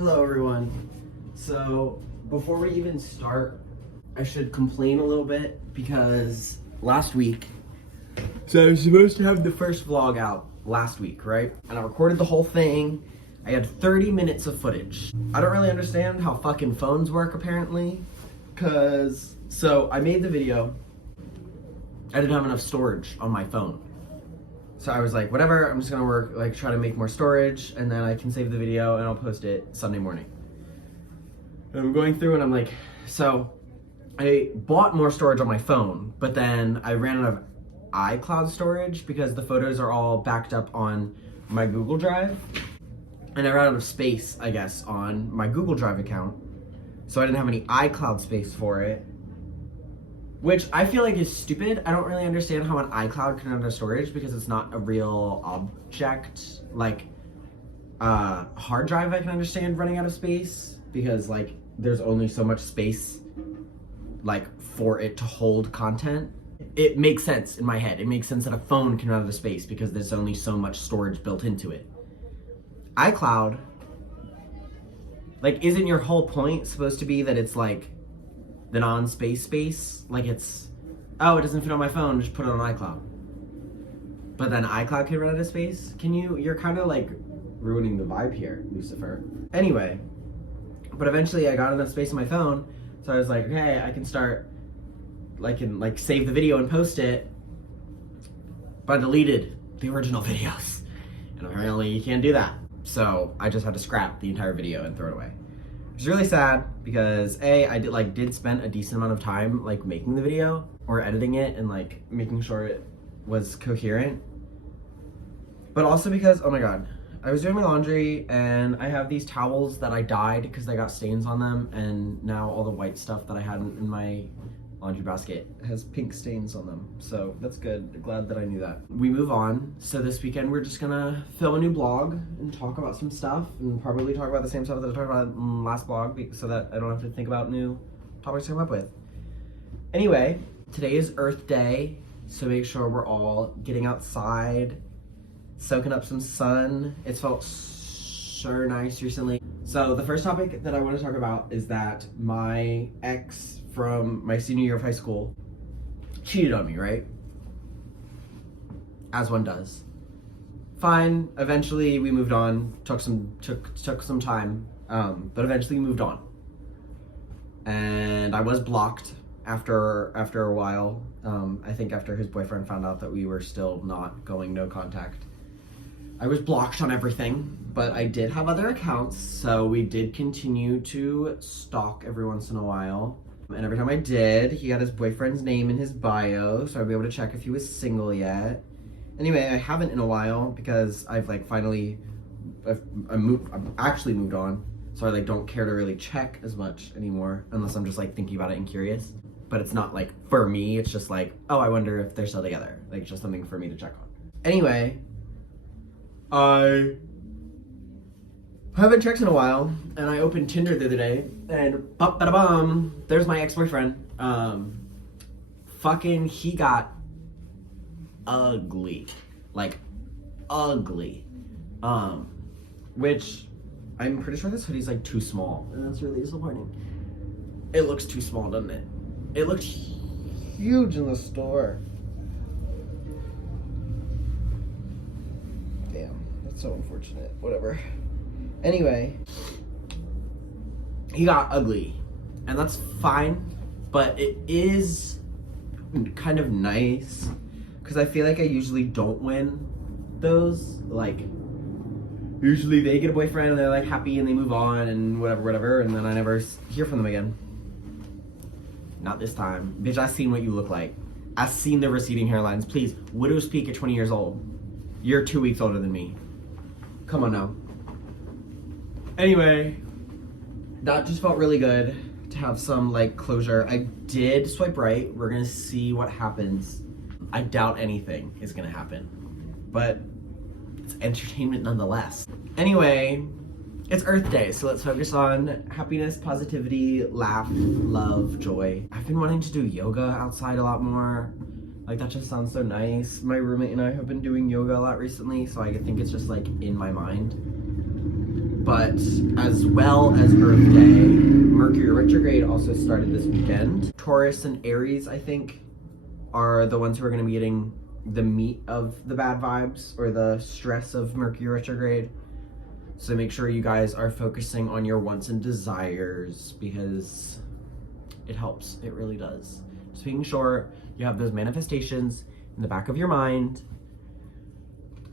Hello everyone. So before we even start, I should complain a little bit because last week, so I was supposed to have the first vlog out last week, right? And I recorded the whole thing. I had 30 minutes of footage. I don't really understand how fucking phones work apparently, so I made the video. I didn't have enough storage on my phone. So I was like, whatever, I'm just gonna try to make more storage, and then I can save the video and I'll post it Sunday morning. And I'm going through and I'm like, so I bought more storage on my phone, but then I ran out of iCloud storage because the photos are all backed up on my Google Drive. And I ran out of space, I guess, on my Google Drive account. So I didn't have any iCloud space for it, which I feel like is stupid. I don't really understand how an iCloud can run out of storage because it's not a real object. Like hard drive, I can understand running out of space because like there's only so much space like for it to hold content. It makes sense in my head. It makes sense that a phone can run out of space because there's only so much storage built into it. iCloud, like, isn't your whole point supposed to be that it's like the non-space space? Like it's, oh, it doesn't fit on my phone, just put it on iCloud. But then iCloud can run out of space? You're kind of like ruining the vibe here, Lucifer. Anyway, but eventually I got enough space on my phone, so I was like, okay, I can start, save the video and post it. But I deleted the original videos. And apparently you can't do that. So I just had to scrap the entire video and throw it away. Which is really sad because I did spend a decent amount of time like making the video or editing it and like making sure it was coherent. But also because, oh my god, I was doing my laundry and I have these towels that I dyed because they got stains on them, and now all the white stuff that I had in my laundry basket has pink stains on them. So that's good. Glad that I knew that. We move on. So this weekend we're just gonna film a new vlog and talk about some stuff and probably talk about the same stuff that I talked about in last vlog so that I don't have to think about new topics to come up with. Anyway, today is Earth Day, so make sure we're all getting outside, soaking up some sun. It's felt so nice recently. So the first topic that I want to talk about is that my ex from my senior year of high school cheated on me, right? As one does. Fine, eventually we moved on, took some time, but eventually we moved on. And I was blocked after a while. I think after his boyfriend found out that we were still not going no contact. I was blocked on everything, but I did have other accounts, so we did continue to stalk every once in a while. And every time I did, he had his boyfriend's name in his bio, so I'd be able to check if he was single yet. Anyway, I haven't in a while because I've actually moved on, so I don't care to really check as much anymore unless I'm just thinking about it and curious. But it's not for me, it's just oh, I wonder if they're still together. It's just something for me to check on. Anyway, I haven't checked in a while, and I opened Tinder the other day, and bum, there's my ex-boyfriend. He got ugly, ugly. Which I'm pretty sure this hoodie's too small, and that's really disappointing. It looks too small, doesn't it? It looked huge in the store. Damn, that's so unfortunate. Whatever. Anyway, he got ugly, and that's fine, but it is kind of nice because I feel I usually don't win those. Usually they get a boyfriend and they're happy and they move on and whatever, and then I never hear from them again. Not this time. Bitch, I've seen what you look like. I've seen the receding hairlines. Please, widow's peak at 20 years old. You're 2 weeks older than me. Come on now. Anyway, that just felt really good to have some closure. I did swipe right. We're gonna see what happens. I doubt anything is gonna happen, but it's entertainment nonetheless. Anyway, it's Earth Day, so let's focus on happiness, positivity, laugh, love, joy. I've been wanting to do yoga outside a lot more. That just sounds so nice. My roommate and I have been doing yoga a lot recently, so I think it's just in my mind. but as well as Earth Day, Mercury retrograde also started this weekend. Taurus and Aries, I think, are the ones who are going to be getting the meat of the bad vibes or the stress of Mercury retrograde. So make sure you guys are focusing on your wants and desires, because it helps. It really does. Just making sure you have those manifestations in the back of your mind.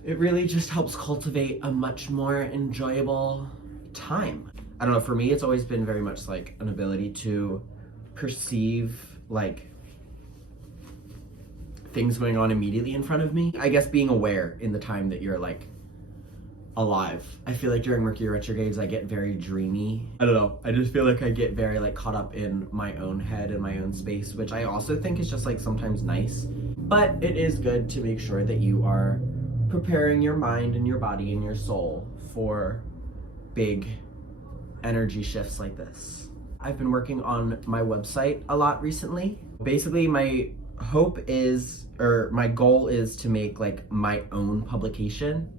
It really just helps cultivate a much more enjoyable time. I don't know, for me, it's always been very much like an ability to perceive like things going on immediately in front of me. I guess being aware in the time that you're like alive. I feel like during Mercury retrogrades, I get very dreamy. I don't know. I just feel like I get very like caught up in my own head and my own space, which I also think is just like sometimes nice. But it is good to make sure that you are preparing your mind and your body and your soul for big energy shifts like this. I've been working on my website a lot recently. Basically, my hope is, or my goal is to make like my own publication.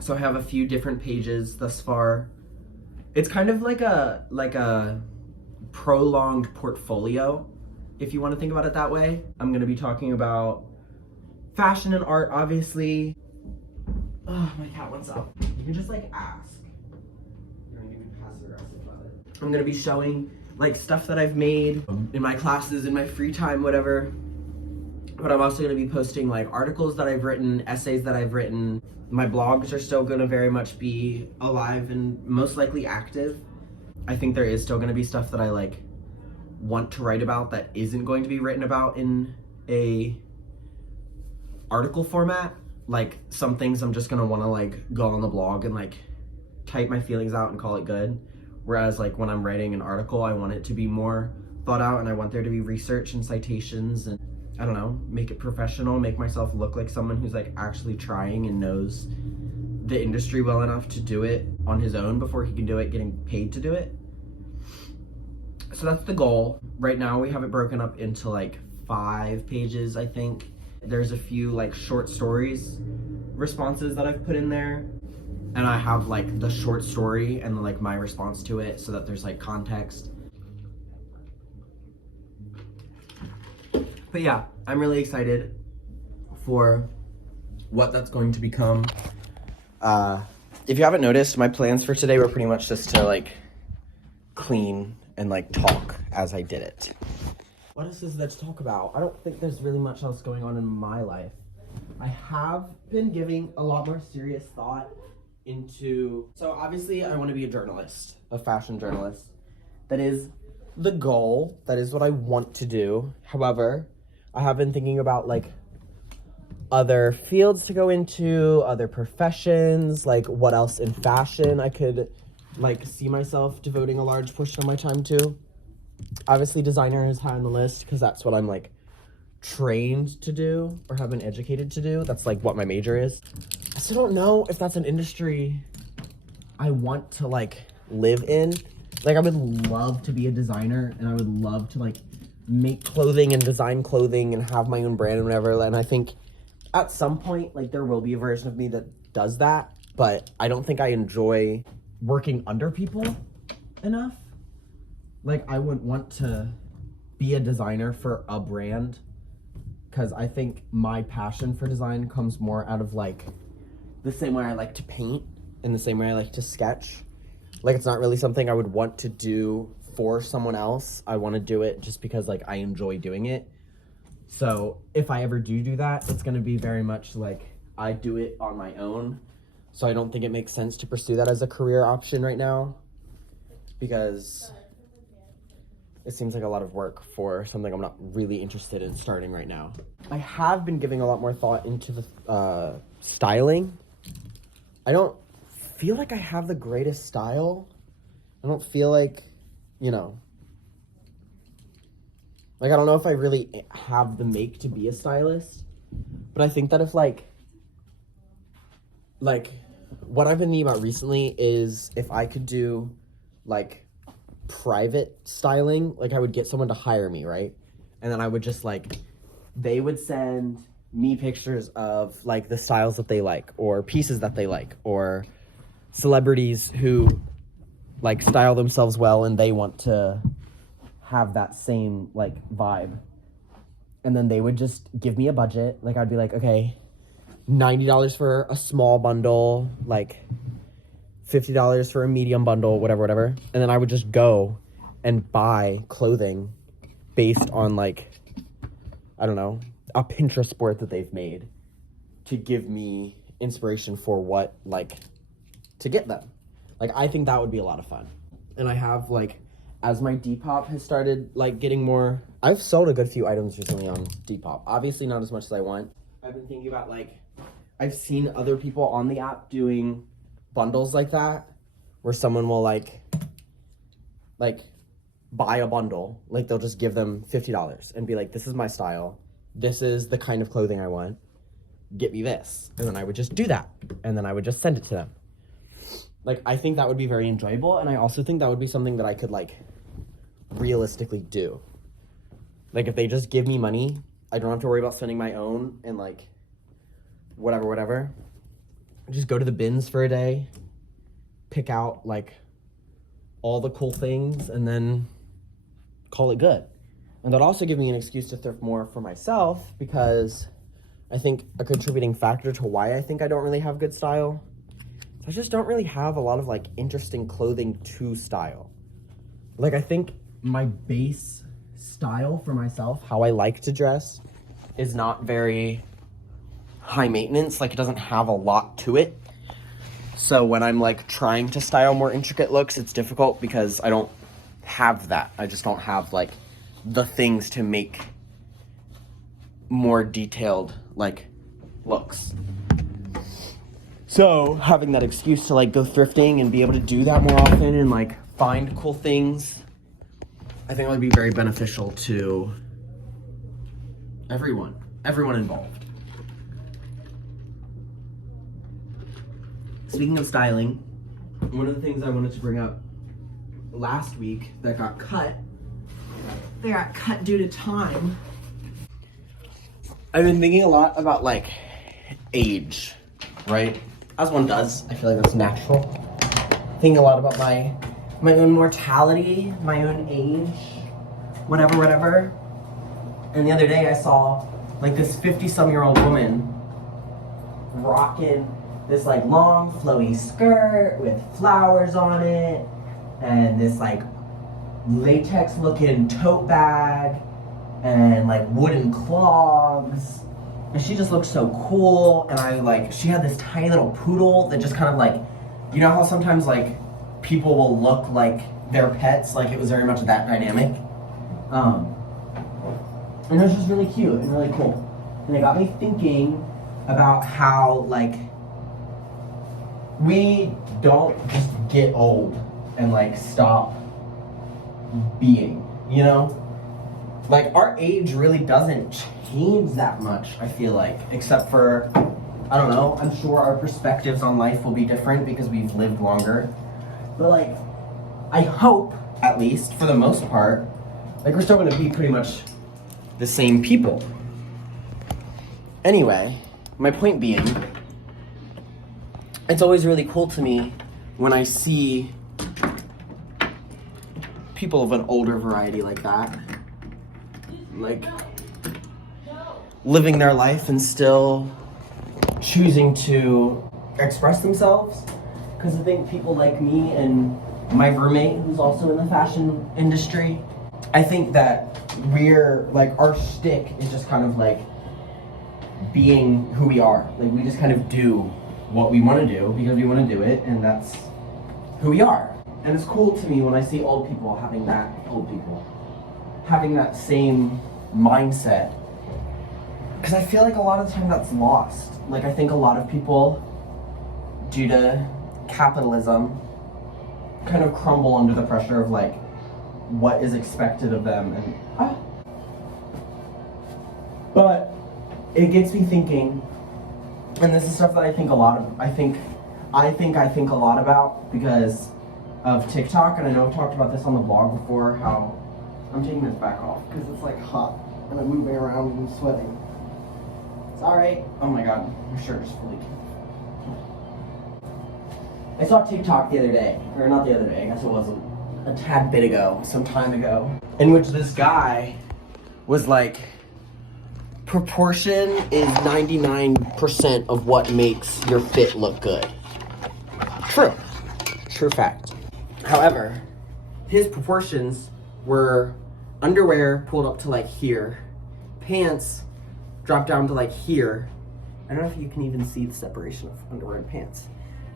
So I have a few different pages thus far. It's kind of like a prolonged portfolio, if you want to think about it that way. I'm going to be talking about fashion and art, obviously. Oh, my cat wants up. You can just like ask. You don't even passive aggressive about it. I'm going to be showing like stuff that I've made in my classes, in my free time, whatever. But I'm also going to be posting like articles that I've written, essays that I've written. My blogs are still going to very much be alive and most likely active. I think there is still going to be stuff that I like want to write about that isn't going to be written about in a article format. Like some things I'm just going to want to like go on the blog and like type my feelings out and call it good. Whereas like when I'm writing an article, I want it to be more thought out and I want there to be research and citations and I don't know, make it professional, make myself look like someone who's like actually trying and knows the industry well enough to do it on his own before he can do it getting paid to do it. So that's the goal. Right now we have it broken up into like 5 pages, I think. There's a few like short stories responses that I've put in there. And I have like the short story and like my response to it so that there's like context. But yeah, I'm really excited for what that's going to become. If you haven't noticed, my plans for today were pretty much just to like clean and like talk as I did it. What else is there to talk about? I don't think there's really much else going on in my life. I have been giving a lot more serious thought into, so obviously I want to be a journalist, a fashion journalist. That is the goal. That is what I want to do. However, I have been thinking about like other fields to go into, other professions, like what else in fashion I could like see myself devoting a large portion of my time to. Obviously designer is high on the list because that's what I'm like trained to do or have been educated to do. That's like what my major is. I still don't know if that's an industry I want to like live in. Like I would love to be a designer and I would love to like make clothing and design clothing and have my own brand and whatever. And I think at some point, like there will be a version of me that does that, but I don't think I enjoy working under people enough. Like I wouldn't want to be a designer for a brand because I think my passion for design comes more out of like the same way I like to paint and the same way I like to sketch. Like it's not really something I would want to do for someone else. I want to do it just because like I enjoy doing it. So if I ever do that, it's going to be very much like I do it on my own. So I don't think it makes sense to pursue that as a career option right now because it seems like a lot of work for something I'm not really interested in starting right now. I have been giving a lot more thought into the styling. I don't feel like I have the greatest style. I don't feel like, you know, like I don't know if I really have the make to be a stylist, but I think that if like what I've been thinking about recently is if I could do like private styling, like I would get someone to hire me, right? And then I would just like, they would send me pictures of like the styles that they like or pieces that they like or celebrities who like style themselves well and they want to have that same like vibe. And then they would just give me a budget. Like I'd be like, okay, $90 for a small bundle, like $50 for a medium bundle, whatever. And then I would just go and buy clothing based on like, I don't know, a Pinterest board that they've made to give me inspiration for what, like, to get them. Like, I think that would be a lot of fun. And I have, like, as my Depop has started, like, getting more... I've sold a good few items recently on Depop. Obviously not as much as I want. I've been thinking about, like... I've seen other people on the app doing bundles like that, where someone will, like, buy a bundle. Like, they'll just give them $50 and be like, this is my style. This is the kind of clothing I want. Get me this. And then I would just do that. And then I would just send it to them. Like, I think that would be very enjoyable. And I also think that would be something that I could, like, realistically do. Like, if they just give me money, I don't have to worry about spending my own and, like, whatever. Just go to the bins for a day, pick out, like, all the cool things, and then call it good. And that'll also give me an excuse to thrift more for myself, because I think a contributing factor to why I think I don't really have good style, I just don't really have a lot of, like, interesting clothing to style. Like, I think my base style for myself, how I like to dress, is not very high maintenance. Like, it doesn't have a lot to it. So when I'm, like, trying to style more intricate looks, it's difficult because I don't have that. I just don't have, like, the things to make more detailed, like, looks. So having that excuse to, like, go thrifting and be able to do that more often and, like, find cool things, I think it would be very beneficial to everyone involved. Speaking of styling, one of the things I wanted to bring up last week that got cut, they got cut due to time. I've been thinking a lot about, like, age, right? As one does. I feel like that's natural. Thinking a lot about my own mortality, my own age, whatever. And the other day I saw, like, this 50-some-year-old woman rocking this, like, long, flowy skirt with flowers on it, and this, like, latex-looking tote bag, and, like, wooden clogs. And she just looked so cool, and she had this tiny little poodle that just kind of, like, you know how sometimes, like, people will look like their pets? Like, it was very much that dynamic. And it was just really cute and really cool. And it got me thinking about how, like, we don't just get old and, like, stop being, you know? Like, our age really doesn't change that much, I feel like, except for, I don't know, I'm sure our perspectives on life will be different because we've lived longer. But, like, I hope, at least, for the most part, like, we're still gonna be pretty much the same people. Anyway, my point being, it's always really cool to me when I see people of an older variety like that, like, living their life and still choosing to express themselves. Because I think people like me and my roommate, who's also in the fashion industry, I think that we're, like, our shtick is just kind of, like, being who we are. Like, we just kind of do what we want to do because we want to do it, and that's who we are. And it's cool to me when I see old people having that same mindset. Because I feel like a lot of the time that's lost. Like, I think a lot of people, due to capitalism, kind of crumble under the pressure of, like, what is expected of them. And but it gets me thinking, and this is stuff that I think a lot about because of TikTok. And I know I've talked about this on the blog before, how I'm taking this back off because it's, like, hot and I'm moving around and sweating. It's alright. Oh my god, my shirt is fully. I saw TikTok the other day, or not the other day, I guess it wasn't, a tad bit ago, some time ago, in which this guy was like, proportion is 99% of what makes your fit look good. True. True fact. However, his proportions were underwear pulled up to like here, pants dropped down to like here. I don't know if you can even see the separation of underwear and pants.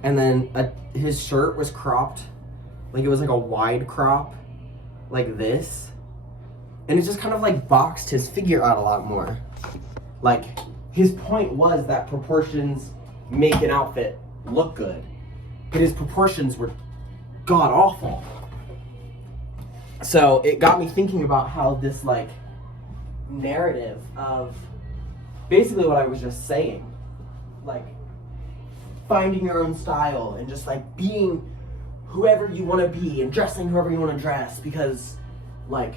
And then his shirt was cropped, like it was like a wide crop, like this. And it just kind of like boxed his figure out a lot more. Like, his point was that proportions make an outfit look good, but his proportions were god awful. So it got me thinking about how this like narrative of basically what I was just saying, like finding your own style and just like being whoever you want to be and dressing whoever you want to dress, because like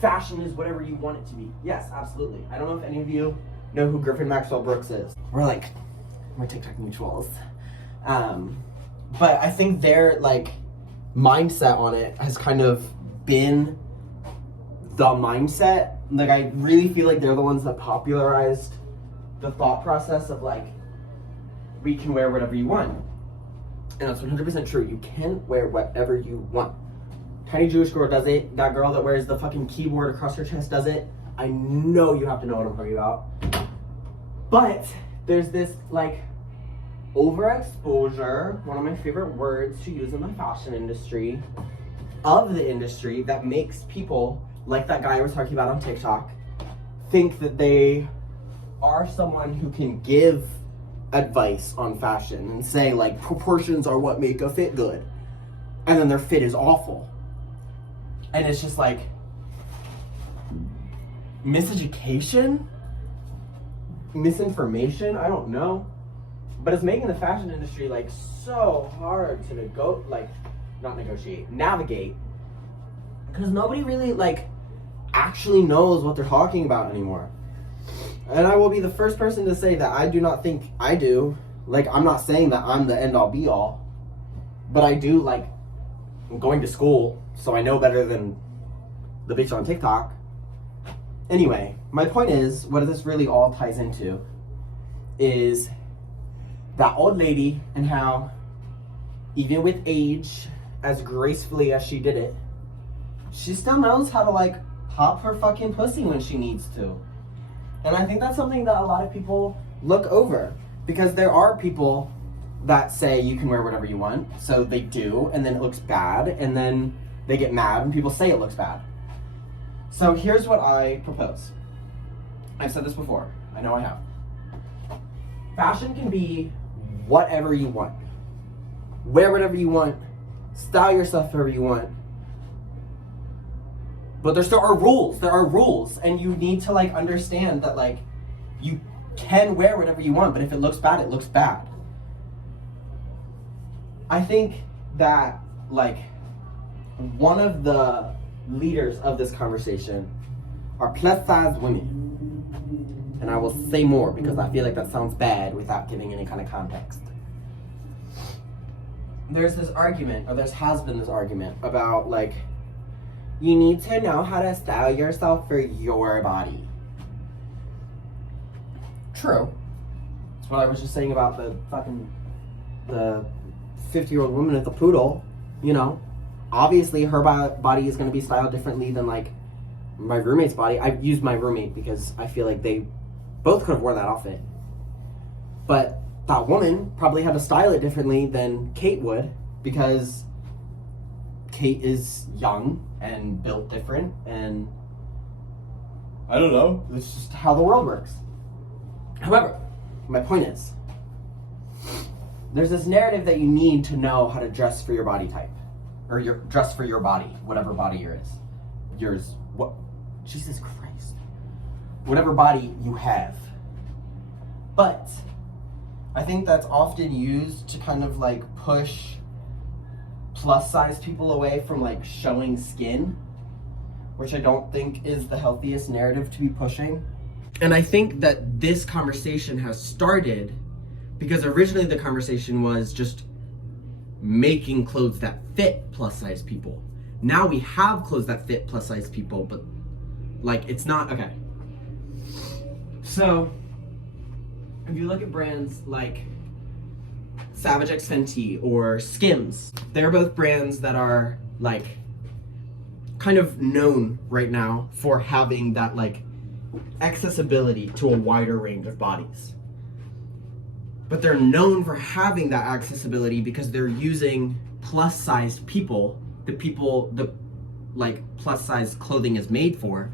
fashion is whatever you want it to be. Yes, absolutely. I don't know if any of you know who Griffin Maxwell Brooks is. We're TikTok mutuals. But I think their like mindset on it has kind of been the mindset. Like, I really feel like they're the ones that popularized the thought process of like, we can wear whatever you want. And that's 100% true. You can wear whatever you want. Tiny Jewish girl does it. That girl that wears the fucking keyboard across her chest does it. I know you have to know what I'm talking about. But there's this like overexposure, one of my favorite words to use in the fashion industry, of the industry, that makes people, like that guy I was talking about on TikTok, think that they are someone who can give advice on fashion and say like proportions are what make a fit good, and then their fit is awful. And it's just like miseducation, misinformation, I don't know, but it's making the fashion industry like so hard to navigate, because nobody really like actually knows what they're talking about anymore. And I will be the first person to say that I do not think I do. Like, I'm not saying that I'm the end all be all, but I do like going to school, so I know better than the bitch on TikTok. Anyway, my point is, what this really all ties into is that old lady and how, even with age, as gracefully as she did it, she still knows how to like pop her fucking pussy when she needs to. And I think that's something that a lot of people look over, because there are people that say you can wear whatever you want, so they do, and then it looks bad, and then they get mad when people say it looks bad. So here's what I propose. I've said this before. I know I have. Fashion can be whatever you want. Wear whatever you want. Style yourself however you want. But there still are rules. There are rules. And you need to like understand that like you can wear whatever you want, but if it looks bad, it looks bad. I think that like one of the leaders of this conversation are plus size women. And I will say more because I feel like that sounds bad without giving any kind of context. There's this argument, or there has been this argument about like, you need to know how to style yourself for your body. True. That's what I was just saying about the 50-year-old woman at the poodle. You know, obviously her body is going to be styled differently than like my roommate's body. I've used my roommate because I feel like they both could have worn that outfit. But that woman probably had to style it differently than Kate would, because Kate is young and built different, and I don't know, that's just how the world works. However, my point is, there's this narrative that you need to know how to dress for your body type, or dress for your body, whatever body yours, what, Jesus Christ, whatever body you have. But I think that's often used to kind of like push plus size people away from like showing skin, which I don't think is the healthiest narrative to be pushing. And I think that this conversation has started because originally the conversation was just making clothes that fit plus size people. Now we have clothes that fit plus size people, but like it's not okay. So if you look at brands like Savage X Fenty or Skims, they're both brands that are like kind of known right now for having that like accessibility to a wider range of bodies. But they're known for having that accessibility because they're using plus sized people, the like plus size clothing is made for,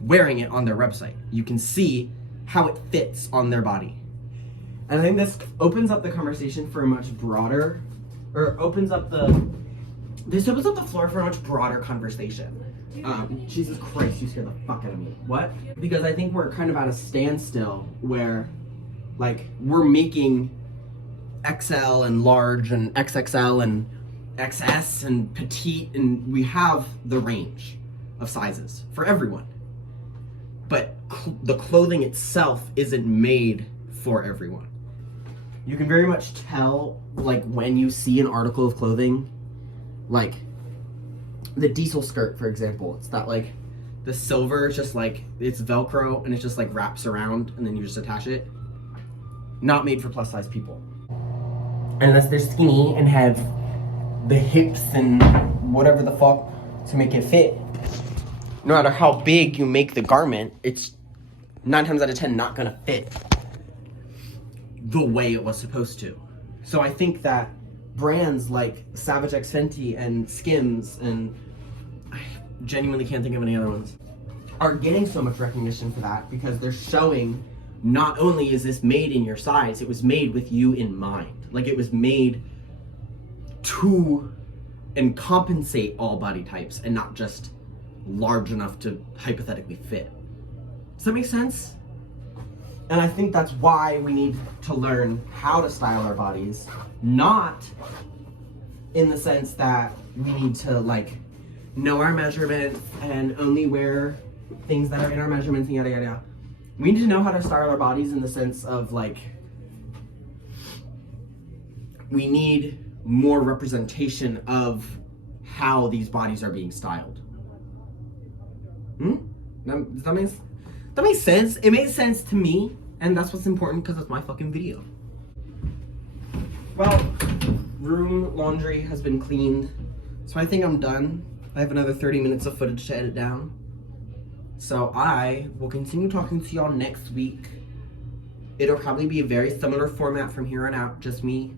wearing it on their website. You can see how it fits on their body. And I think this opens up the conversation for a much broader, or opens up the floor for a much broader conversation. Jesus Christ, you scared the fuck out of me. What? Because I think we're kind of at a standstill where, like, we're making XL and large and XXL and XS and petite, and we have the range of sizes for everyone. But the clothing itself isn't made for everyone. You can very much tell, like, when you see an article of clothing, like the Diesel skirt, for example. It's that, like, the silver, just like, it's Velcro and it just like wraps around and then you just attach it. Not made for plus size people. Unless they're skinny and have the hips and whatever the fuck to make it fit. No matter how big you make the garment, it's 9 times out of 10 not gonna fit the way it was supposed to. So I think that brands like Savage X Fenty and Skims, and I genuinely can't think of any other ones, are getting so much recognition for that because they're showing not only is this made in your size, it was made with you in mind. Like, it was made to and compensate all body types and not just large enough to hypothetically fit. Does that make sense? And I think that's why we need to learn how to style our bodies, not in the sense that we need to, like, know our measurements and only wear things that are in our measurements and yada yada yada. We need to know how to style our bodies in the sense of, like, we need more representation of how these bodies are being styled. Does that makes sense? It made sense to me, and that's what's important because it's my fucking video. Well, room laundry has been cleaned, so I think I'm done. I have another 30 minutes of footage to edit down. So I will continue talking to y'all next week. It'll probably be a very similar format from here on out, just me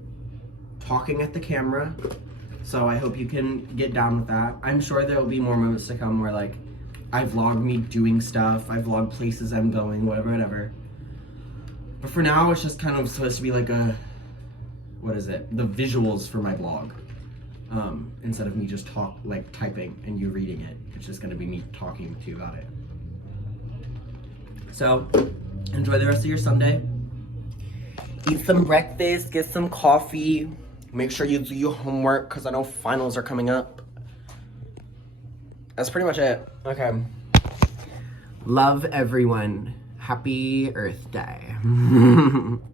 talking at the camera. So I hope you can get down with that. I'm sure there will be more moments to come where, like, I vlog me doing stuff, I vlog places I'm going, whatever. But for now, it's just kind of supposed to be like a, what is it? The visuals for my blog. Instead of me just typing and you reading it. It's just gonna be me talking to you about it. So, enjoy the rest of your Sunday. Eat some breakfast, get some coffee. Make sure you do your homework because I know finals are coming up. That's pretty much it. Okay. Love everyone. Happy Earth Day.